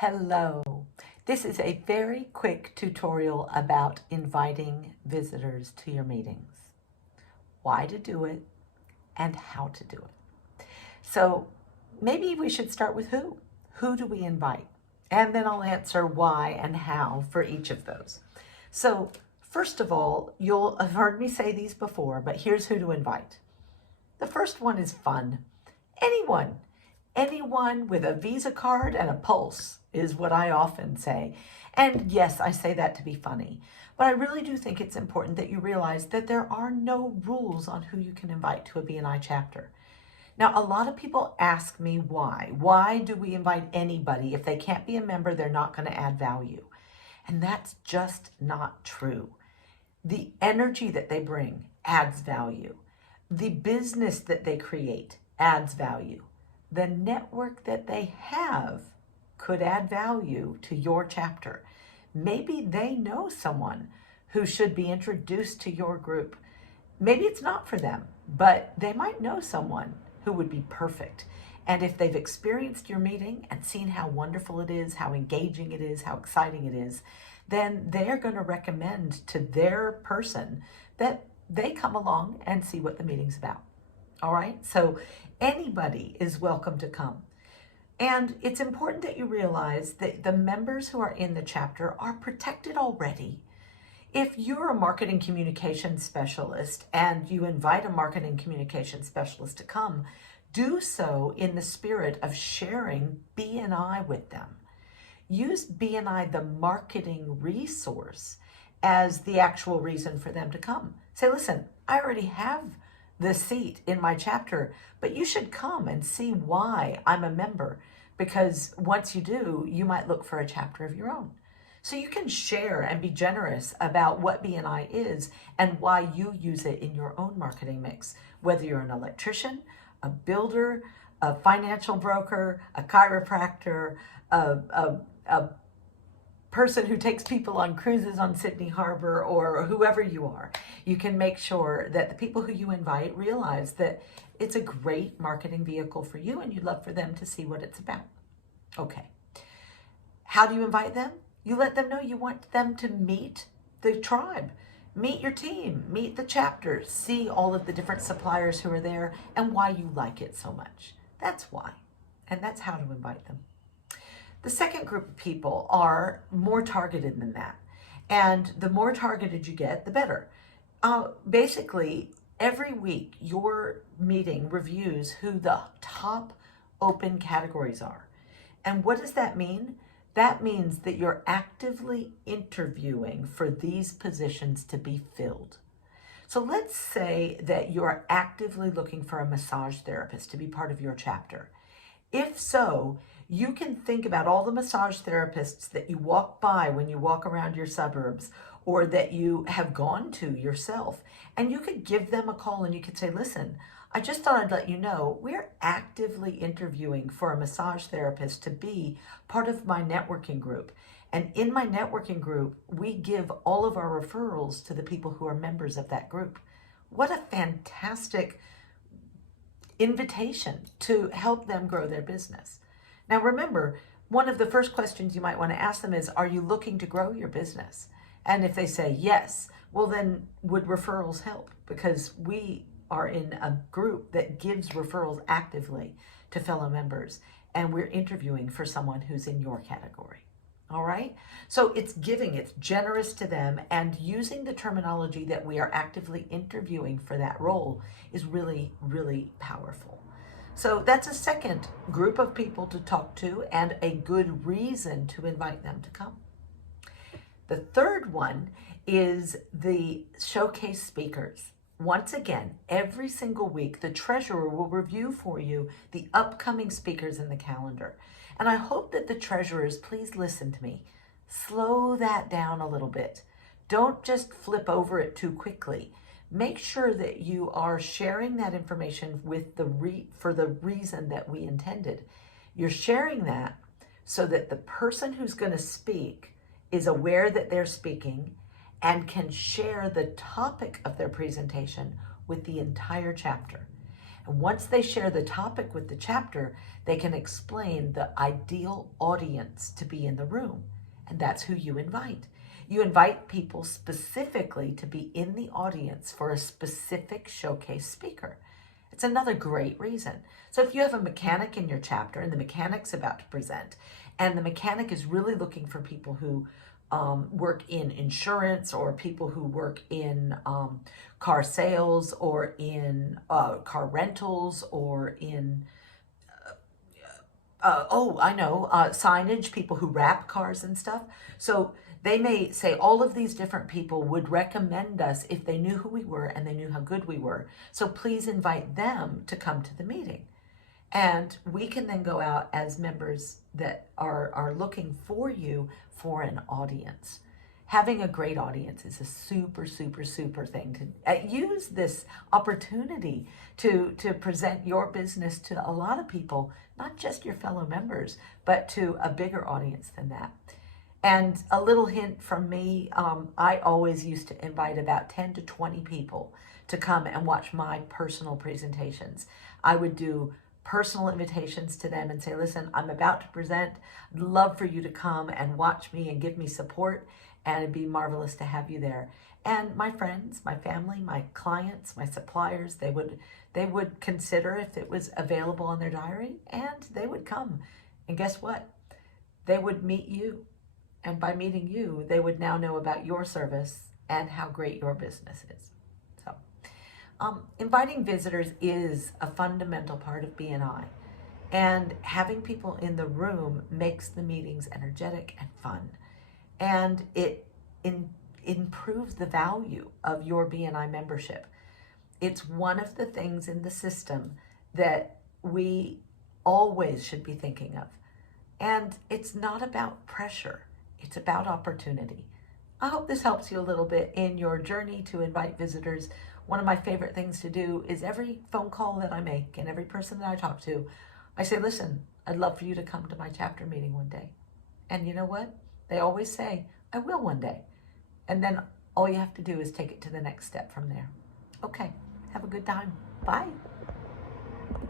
Hello. This is a very quick tutorial about inviting visitors to your meetings. Why to do it and how to do it. So maybe we should start with who. Who do we invite? And then I'll answer why and how for each of those. So first of all, you'll have heard me say these before, but here's who to invite. The first one is fun. Anyone. Anyone with a Visa card and a pulse is what I often say. And yes, I say that to be funny, but I really do think it's important that you realize that there are no rules on who you can invite to a BNI chapter. Now, a lot of people ask me why. Why do we invite anybody? If they can't be a member, they're not going to add value. And that's just not true. The energy that they bring adds value. The business that they create adds value. The network that they have could add value to your chapter. Maybe they know someone who should be introduced to your group. Maybe it's not for them, but they might know someone who would be perfect. And if they've experienced your meeting and seen how wonderful it is, how engaging it is, how exciting it is, then they're going to recommend to their person that they come along and see what the meeting's about. All right, so anybody is welcome to come. And it's important that you realize that the members who are in the chapter are protected already. If you're a marketing communication specialist and you invite a marketing communication specialist to come, do so in the spirit of sharing BNI with them. Use BNI, the marketing resource, as the actual reason for them to come. Say, listen, I already have the seat in my chapter, but you should come and see why I'm a member, because once you do, you might look for a chapter of your own. So you can share and be generous about what BNI is and why you use it in your own marketing mix, whether you're an electrician, a builder, a financial broker, a chiropractor, a person who takes people on cruises on Sydney Harbor, or whoever you are. You can make sure that the people who you invite realize that it's a great marketing vehicle for you and you'd love for them to see what it's about. Okay. How do you invite them? You let them know you want them to meet the tribe, meet your team, meet the chapter, see all of the different suppliers who are there and why you like it so much. That's why. And that's how to invite them. The second group of people are more targeted than that. And the more targeted you get, the better. Basically, every week, your meeting reviews who the top open categories are. And what does that mean? That means that you're actively interviewing for these positions to be filled. So let's say that you're actively looking for a massage therapist to be part of your chapter. If so, you can think about all the massage therapists that you walk by when you walk around your suburbs or that you have gone to yourself. And you could give them a call and you could say, listen, I just thought I'd let you know we're actively interviewing for a massage therapist to be part of my networking group. And in my networking group, we give all of our referrals to the people who are members of that group. What a fantastic invitation to help them grow their business. Now remember, one of the first questions you might want to ask them is, are you looking to grow your business? And if they say yes, well then would referrals help? Because we are in a group that gives referrals actively to fellow members, and we're interviewing for someone who's in your category. All right? So it's giving, it's generous to them, and using the terminology that we are actively interviewing for that role is really, really powerful. So that's a second group of people to talk to and a good reason to invite them to come. The third one is the showcase speakers. Once again, every single week, the treasurer will review for you the upcoming speakers in the calendar. And I hope that the treasurers, please listen to me, slow that down a little bit. Don't just flip over it too quickly. Make sure that you are sharing that information with for the reason that we intended. You're sharing that so that the person who's going to speak is aware that they're speaking and can share the topic of their presentation with the entire chapter. And once they share the topic with the chapter, they can explain the ideal audience to be in the room. And that's who you invite. You invite people specifically to be in the audience for a specific showcase speaker. It's another great reason. So if you have a mechanic in your chapter and the mechanic's about to present, and the mechanic is really looking for people who work in insurance, or people who work in car sales, or in car rentals, or in signage, people who wrap cars and stuff. So they may say all of these different people would recommend us if they knew who we were and they knew how good we were. So please invite them to come to the meeting. And we can then go out as members that are looking for you for an audience. Having a great audience is a super, super, super thing. To use this opportunity to present your business to a lot of people, not just your fellow members, but to a bigger audience than that. And a little hint from me, I always used to invite about 10 to 20 people to come and watch my personal presentations. I would do personal invitations to them and say, listen, I'm about to present. I'd love for you to come and watch me and give me support, and it'd be marvelous to have you there. And my friends, my family, my clients, my suppliers, they would consider if it was available on their diary, and they would come. And guess what? They would meet you. And by meeting you, they would now know about your service and how great your business is. So, inviting visitors is a fundamental part of BNI. And having people in the room makes the meetings energetic and fun. And it improves the value of your BNI membership. It's one of the things in the system that we always should be thinking of. And it's not about pressure. It's about opportunity. I hope this helps you a little bit in your journey to invite visitors. One of my favorite things to do is every phone call that I make and every person that I talk to, I say, listen, I'd love for you to come to my chapter meeting one day. And you know what? They always say, I will one day. And then all you have to do is take it to the next step from there. Okay, have a good time. Bye.